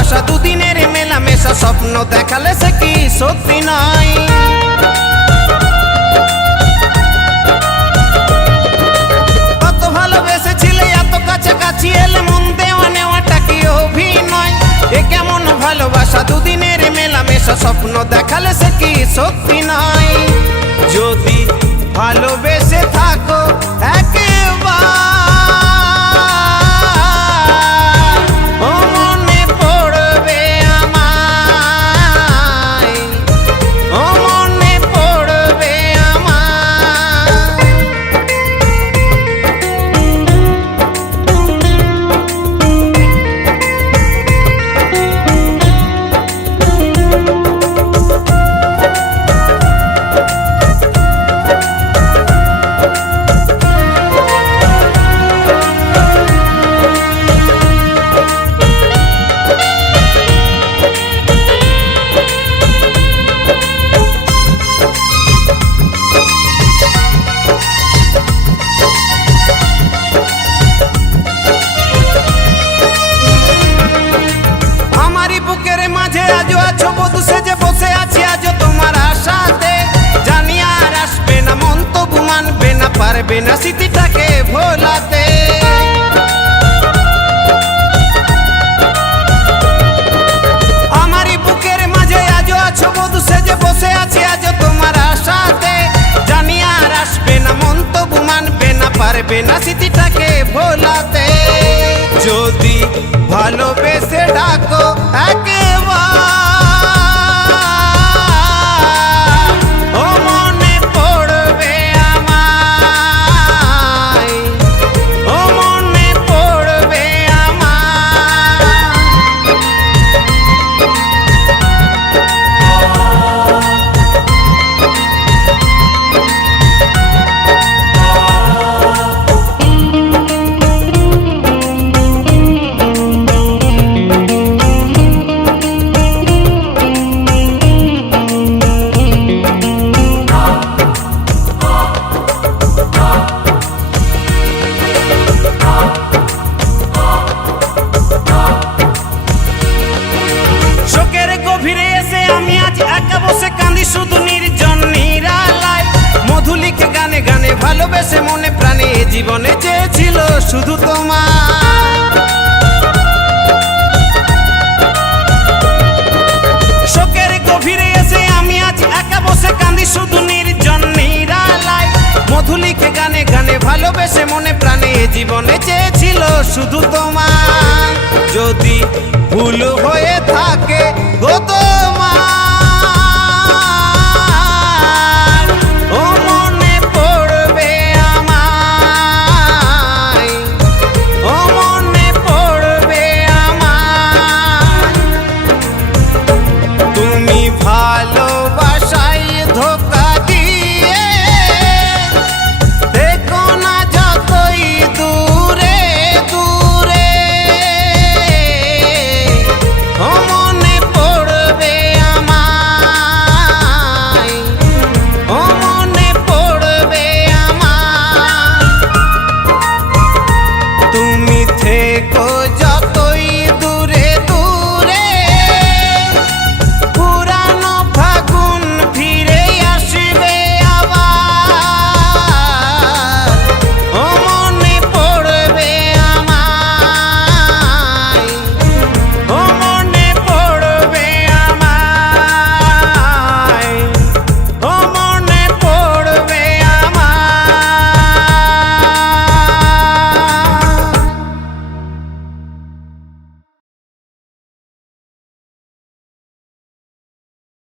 ভালোবাসা দুদিনের মেলামেশা স্বপ্ন দেখালে সে কি সত্যি নয়। কত ভালোবেসেছিলে এত কাছাকাছি এলে মন দেওয়া নেওয়াটা কি অভিনয়? এ কেমন ভালোবাসা দুদিনের মেলামেশা স্বপ্ন দেখালে সে কি সত্যি নয়। যদি ভালোবেসে থাকো একবার ও মনে পড়বে আমায়, ও মনে পড়বে আমায়। বুকের মাঝে আজও আছো বধূ সেজে বসে আছি আজও তোমার আশাতে। জানি আর আসবে না মন তবু মানবে না, পারবে না স্মৃতিটাকে ভোলাতে। আমারই বুকের মাঝে আজও আছো বধূ সেজে বসে আছি আজও তোমার আশাতে। জানি আর আসবে না মন তবু মানবে না, পারবে না স্মৃতিটাকে ভোলাতে। যদি ভালোবেসে ডাকো একবার ও মনে পড়বে আমায়, ও মনে পড়বে আমায়। শোকের গভীরে এসে আমি আজ একা বসে কাঁদি শুধু নির্জন নিরালায়। মধুলিকে গানে গানে ভালোবেসে মনে প্রাণে এ জীবনে চেয়েছিল শুধু তোমার। শোকের গভীরে এসে আমি আজ একা বসে কাঁদি শুধু নির্জন নিরালায়। মধুলিকে গানে গানে ভালোবেসে মনে প্রাণে এ জীবনে চেয়েছিল শুধু তোমার। যদি ভুল হয়ে থাকে গো